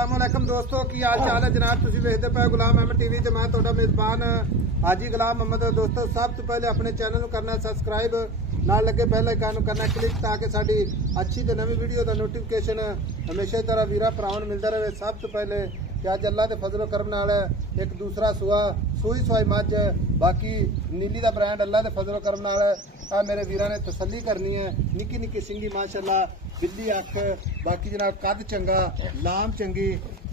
अस्सलामुअलैकुम दोस्तों की हाल चाल है जनाब। तुसीं वेखदे पे गुलाम अहमद टीवी ते मैं तुहाडा मेजबान हाजी गुलाम अहमद। दोस्तों सब तो पहले अपने चैनल को करना सबसक्राइब, नाल लगे बेल आइकन को करना क्लिक ताकि साडी अच्छी ते नवी वीडियो का नोटिफिकेशन हमेशा तरह वीरा भरावां मिलता रहे। सब तो पहले कि अज अल्लाह के फजलो करम नाल एक दूसरा सूई सवाई मझ बाकी नीली का ब्रांड अल्लाह के फजलो करम नाल मेरे वीर ने तसल्ली करनी है। निक्की निक्की सिंगी माशाअल्लाह, बिल्ली अख, बाकी जनाब कद चंगा, लाम चंगी,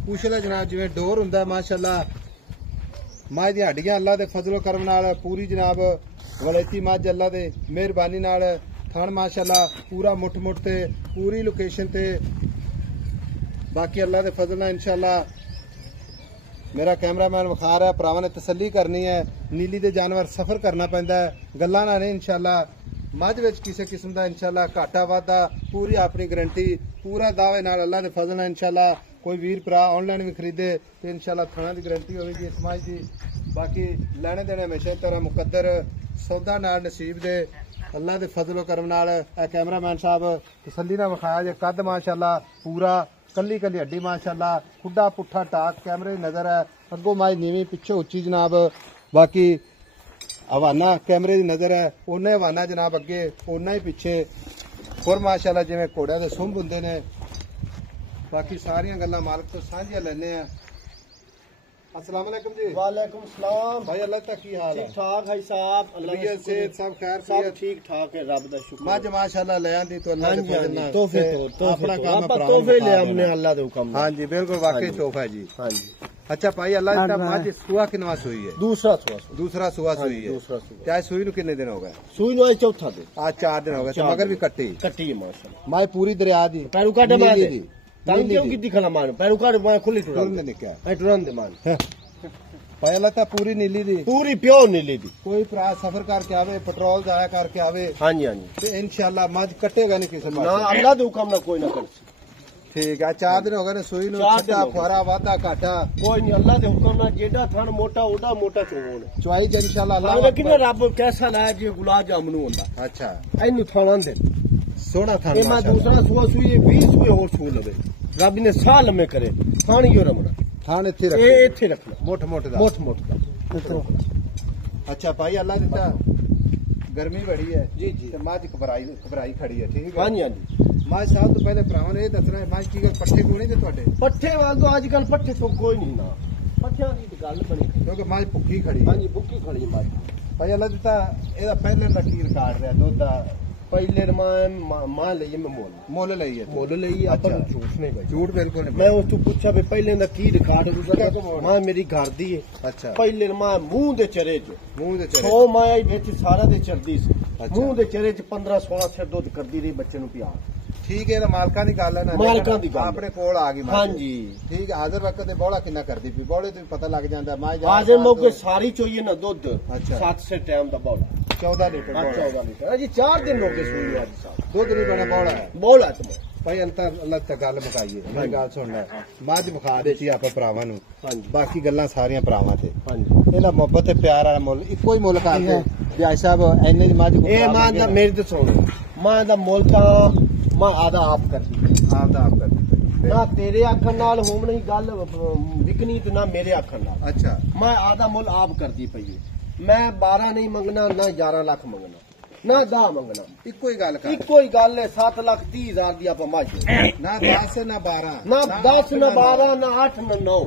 पूछला जनाब जिवें डोर हुंदा माशाअल्लाह। मझ दी हड्डियां अल्लाह के फजलो करम नाल पूरी जनाब वलैती मझ अल्लाह के मेहरबानी नाल थण माशाअल्लाह पूरा मुठ मुठ ते पूरी लोकेशन ते बाकी अल्लाह के फजल नाल इंशाअल्लाह मेरा कैमरामैन विखा रहा है। भरावां ने तसल्ली करनी है। नीली दे जानवर सफर करना पैंदा है, गल्लां नाल नहीं। इंशाअल्लाह मझ विच किसी किस्म का इंशाअल्लाह घाटा वाधा पूरी अपनी गारंटी पूरा दावे नाल अल्लाह के फजल नाल इंशाअल्लाह कोई वीर भरा ऑनलाइन भी खरीदे तो इंशाअल्लाह थणा की गारंटी होगी इस मझ की। बाकी लैने देने हमेशा तरह मुकद्दर सौदा नाल नसीब दे अल्लाह के फजलो करम नाल कैमरामैन साहब तसल्ली नाल विखाया जे कद माशाअल्लाह पूरा कली कली हड्डी माशाअल्लाह, खुडा पुठा टाक कैमरे की नजर है, अगों माई नीवी पिछे उच्ची जनाब। बाकी हवाना कैमरे की नजर है, उन्ना ही हवाना जनाब अगे उन्ना ही पिछे खुर माशाअल्लाह जिवें घोड़ियां दे सुंभ हुंदे ने। बाकी सारियां गल्लां मालक तो साझियां लैने आ। अस्सलाम वालेकुम जी। वालेकुम सलाम भाई अल्लाह तक की हाल है? ठीक ठाक है साहब, अल्लाह का तबीयत सेहत सब खैर सब ठीक ठाक है, रब दा शुक्र। मज माशाअल्लाह ले आंदी तो अल्लाह दे फजल नाल तोहफे अपना काम आप तोहफे ले हमने अल्लाह दे हुक्म। हां जी बिल्कुल वाकई तोहफा है जी। हां जी। अच्छा भाई अल्लाह दा मज सुआ किनवा सुई है? दूसरा सुआ दूसरा सुआ सुई है। दूसरा सुआ चाहे सुई नु कितने दिन हो गए? सुई नो चौथा दिन, आज 4 दिन हो गए। मगर भी कट्टी कट्टी है माशाअल्लाह। माई पूरी दरिया दी पैरू काटे मार दे नीली तां क्यों की दिखला मान पैरू काटे मार खुली तुरंत निकल ए तुरंत दे मान भाई अल्लाह ता पूरी नीली दी पूरी प्योर नीली दी। कोई भरा सफर करके आवे पेट्रोल जाया करके आवे हां जी हां जी ते इंशाअल्लाह मज कटेगा नहीं किसी ना अल्लाह दे हुक्म ना कोई ना कर। ठीक है 4 दिन हो गए सुई नु छटा फुआरा वादा घाटा कोई नहीं, अल्लाह दे हुक्म ना जेड़ा थन मोटा ओडा मोटा चोण चुआई ते इंशाअल्लाह अल्लाह अल्लाह किने रब कैसा लाया जी गुलाब जामुन होंदा। अच्छा एनु थाना दे सोना था मैं दूसरा सुआ सुई 20 सुई और सुई लवे रब ने साल में करे थानी यो रमना थान इत्थे रख इत्थे रखना मोट मोट दा मोट मोट दा। अच्छा भाई अल्लाह दिता गर्मी बड़ी है जी जी ते माज घबराई खड़ी है। ठीक है हां जी हां जी। माज साहब तो पहले भरावां ने दसना माज की पट्ठे कोने जे ਤੁਹਾਡੇ पट्ठे वांगो आजकल पट्ठे तो कोई नहीं ना पट्ठियां दी गल बनी क्योंकि माज भुक्खी खड़ी हां है। जी भुक्की खड़ी माज भाई अल्लाह दिता ਇਹਦਾ ਪਹਿਲੇ ਦਾ ਕੀ ਰਿਕਾਰਡ ਰਿਹਾ ਦੁੱਧ ਦਾ? पहले मां लई मैं ਮੁੱਲ ਲਈ ਹੈ मोल लई अपन झूठ नहीं भाई ਝੂਠ ਬਿਲਕੁਲ नहीं। मैं उस पूछा भी पहले दा की रिकॉर्ड गुजर मां मेरी घर दी है। अच्छा पहले मां मुंह दे चरे च ਮੂੰਹ ਦੇ 100 ਚਰੇ मां आई बेच सारा दे चलदी सी अच्छा। मुंह दे चरे च 15 16 सिर दूध करदी रही बच्चे नु प्यार। ठीक है ਇਹਦਾ ਮਾਲਕਾਂ ਦੀ ਗੱਲ ਹੈ ਨਾ ਮਾਲਕਾਂ ਦੀ ਗੱਲ ਆਪਣੇ ਕੋਲ ਆ ਗਈ हां जी। ठीक है हाजिर वक्त ते बौला किन्ना करदी पई बौले तो भी पता लग जांदा मां आज मौके सारी चाहिए ना दूध अच्छा। 7 से टाइम दा बौला 14 लीटर बौला 14 लीटर जी 4 दिन हो गए सुई आज साहब दूध नहीं बना बौला है बौला तुम भाई अंतर अल्लाह तक गल मुकाईए मेरी गल सुन ले मझ विखा देती ਆਪਾਂ ਭਰਾਵਾਂ ਨੂੰ हां जी ਬਾਕੀ ਗੱਲਾਂ ਸਾਰੀਆਂ ਭਰਾਵਾਂ ਤੇ हां जी। ਇਹਦਾ ਮੁਹੱਬਤ ਤੇ ਪਿਆਰ ਵਾਲਾ ਮੁੱਲ ਇੱਕੋ ਹੀ ਮੁੱਲ ਕਰਦੇ ਵਿਆਹ ਸਾਹਿਬ ਐਨੇ ਦੀ ਮੱਝ ए मां दा मेरी तो सुन मां दा मोल ता मां आधा आप करदी ਆਪ ਦਾ ਆਪ ਕਰਦੇ ना तेरे आखन नाल होम नहीं गल विकनी तो ना मेरे आखन नाल। अच्छा मैं आधा मुल आप करदी पई है। मैं 12 नहीं मंगना ना 11 लाख मंगना ना 10 मंगना ਇੱਕੋ ਹੀ ਗੱਲ ਕਰ इको ही गल है 7,30,000 दी आप मज ਨਾ 10 ਨਾ 12 ना 10 ना 12 ना 8 ना 9